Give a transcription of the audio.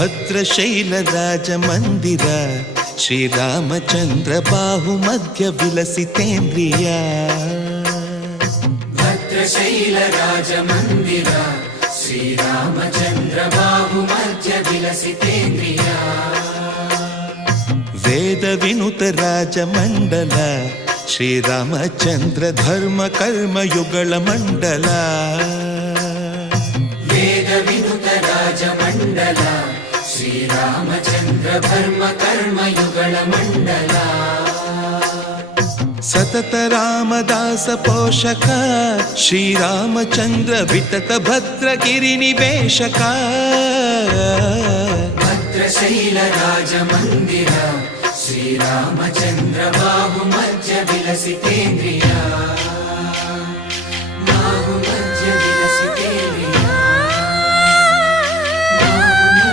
ಭದ್ರಶೈಲ ರಾಜ ಮಂದಿರ ಶ್ರೀರಾಮಚಂದ್ರ ಬಾಹು ಮಧ್ಯ ವಿಲಸಿತೇಂದ್ರಿಯ ಭದ್ರಶೈಲ ರಾಜ ಮಂದಿರ ಶ್ರೀರಾಮಚಂದ್ರ ಬಾಹು ಮಧ್ಯ ವಿಲಸಿತೇಂದ್ರಿಯ ವೇದ ವಿನುತ ರಾಜ ಮಂಡಲ ಶ್ರೀರಾಮಚಂದ್ರ ಧರ್ಮ ಕರ್ಮ ಯುಗಳ ಮಂಡಲ ವೇದ ವಿನುತ ರಾಜ ಮಂಡಲ ಶ್ರೀರಾಮಚಂದ್ರ ಧರ್ಮ ಕರ್ಮ ಯುಗಳ ಮಂಡಲ ಸತತ ರಾಮದಾಸ ಪೋಷಕ ಶ್ರೀರಾಮಚಂದ್ರ ವಿತತ ಭದ್ರಗಿರಿ ನಿವೇಶಕ ಭದ್ರಶೈಲ ರಾಜ ಮಂದಿರ ಶ್ರೀರಾಮಚಂದ್ರ ಬಾಹು ಮಧ್ಯ ವಿಲಸಿತೇಂದ್ರಿಯ